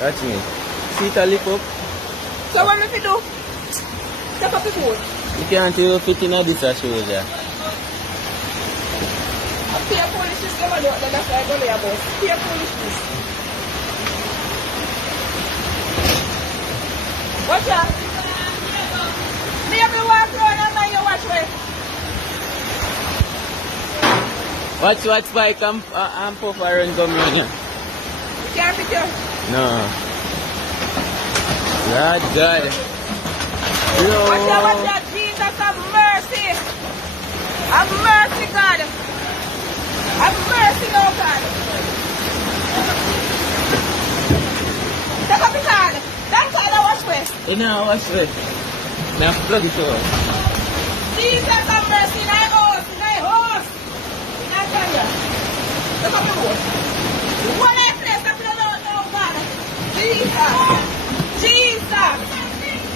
Watch me. See it a lip up. So what if you do? Take up the boat. You can't even fit in this shoes there. Pay foolishness never do it, that's why I go there about. Pay foolishness. Watch out. Me have to walk around and mind you watch me. Watch Spike and Puff around come on here. You can't pick you. No. God, God. Yo. Watch out, Jesus, have mercy. Have mercy, God. Have mercy, oh God. Take up his hand. That side I wash with. You know, watch it. Now plug it out. Jesus, have mercy. In thy house. In thy house. In thy fire. Take up the boat. One day place that blood out now, God. Jesus. Jesus.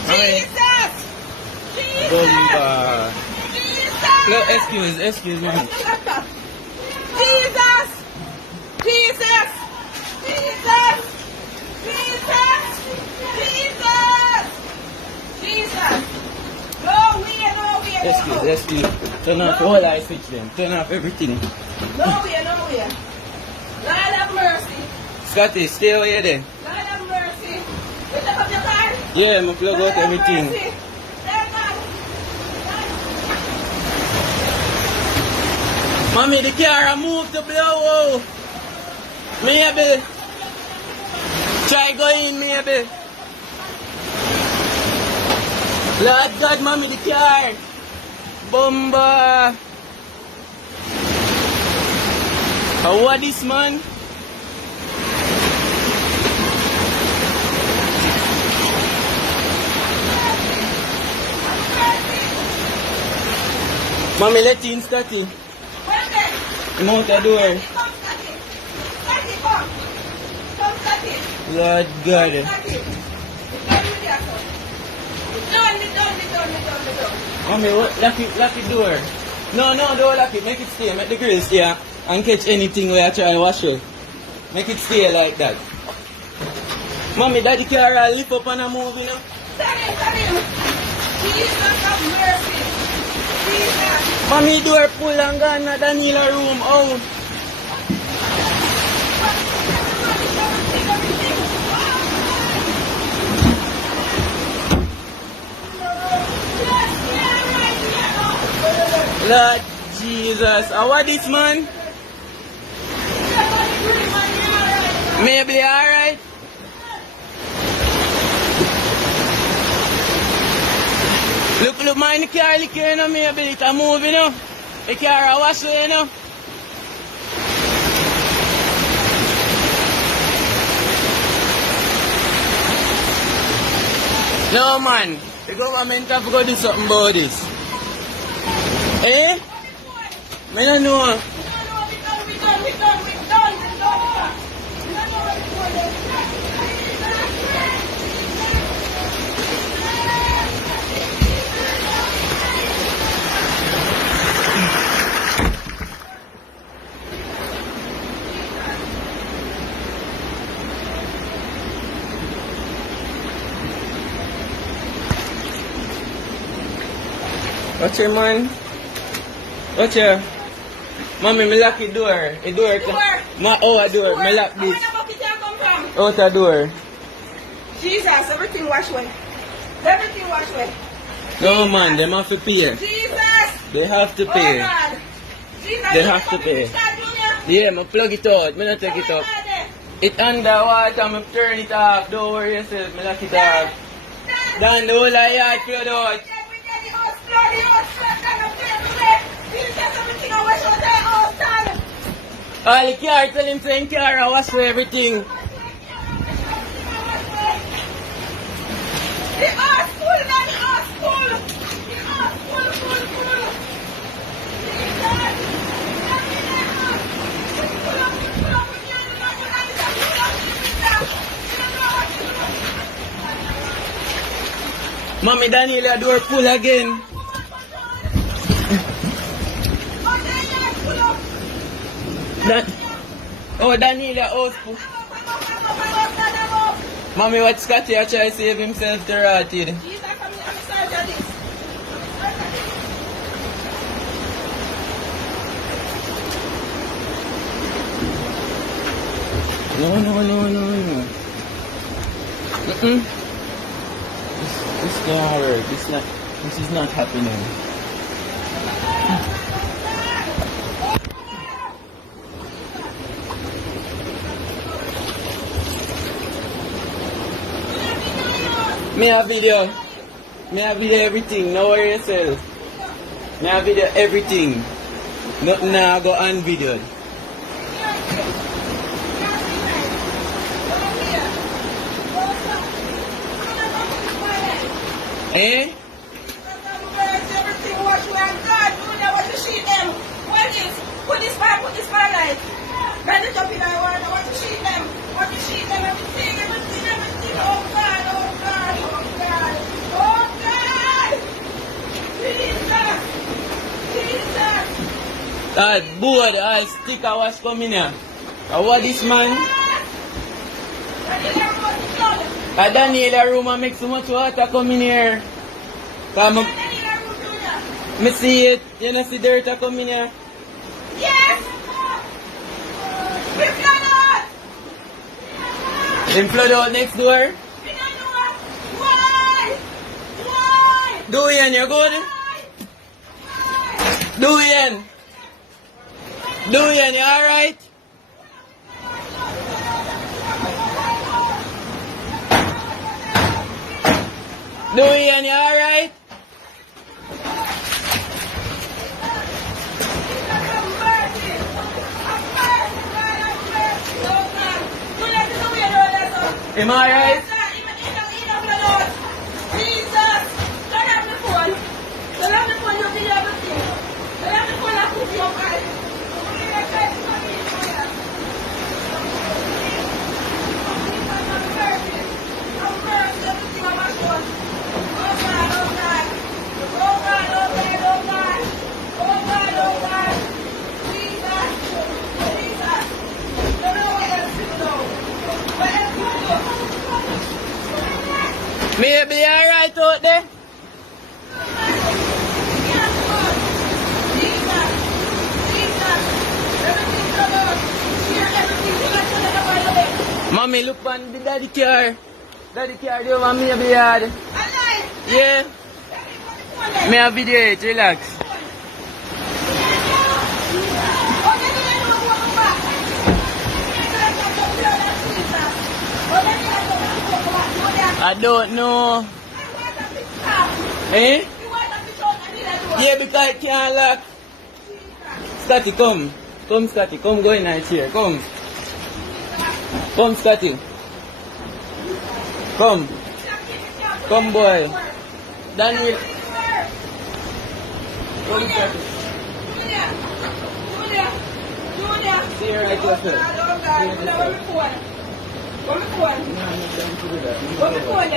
Jesus. Jesus. Jesus. No, excuse me. Jesus! Jesus! Jesus! Jesus! Jesus! Jesus! No way. Excuse. Turn off all I switch them. Turn off everything. No way. God have mercy. Scotty, stay over here then. God have mercy. You take up your car? Yeah, I'm plug out everything. Mercy. Mommy, the car moved to blow. Maybe. Try go in, maybe. Lord God, mommy, the car. Bomba. How what this, man? Mommy, let in, Scotty. Come out the door. Lord God. Mommy, lock the door. No, don't lock it. Make it stay. Make the grill stay and catch anything where I try and wash it. Make it stay like that. Mommy, daddy car lift up and move, you know? Jesus have mercy. Jesus. Mommy, door pull and gone na Daniela room. Oh. Lord Jesus. What this, man? Maybe alright. Look, man, the car lick here, you know, maybe it a move, you know. The car a wash, you know. No, man. The government have to go do something about this. Eh? I don't know. Watch your man. Watch your. Mommy, me lock the door. The door. Not out the door. Me lock this. Out the door. Jesus, everything wash away. Everything wash away. No man, they have to pay. Jesus. They have to pay. Oh God. Jesus, They have to pay. Yeah, me plug it out. Me not take it up. It underwater. Me turn it off. Don't worry yourself. Me lock it off. Down the whole of the yard flood out. All the car, tell him to car and wash for everything. The earth full, not the earth full. The earth full. Mommy, Daniela, door full again. Oh, Daniela, house full. Mommy, what Scotty I try to save himself to rotted? Jesus, I'm sorry for this. No. This can't work. This is not happening. Me have video everything. No worry yourself. Me have video everything. Nothing now go on video. Eh? Everything what you have done, you know what to see them. What is? Put this paralyzed. When they jump in the water, what to see them. What to see them, everything. Oh God. Jesus. That board, I stick I was coming here. What this man? I don't need a room and make so much water coming here. Come me see it. You know see dirt coming here? Yes! We flood out! Then flood out next door? We don't know why! Why? Do it, you good? Do it. Do it, you alright? Do it, you alright? Am I right? Jesus! Turn off the phone. Turn off the phone, you video everything. Turn off the phone, I'll put you up on it. Maybe alright out there? Mommy, look on the daddy car. Daddy car, do you want me to be hard? Yeah. Me have video it, relax. I don't know. Eh? Yeah, because it can't lock. Scotty, come. Come, Scotty. Come, go in our chair. Come. Come, Scotty. Come. Come, boy. Daniel. Come, Scotty. See her like yourself. Come on. No, I'm not going to do that. Come on.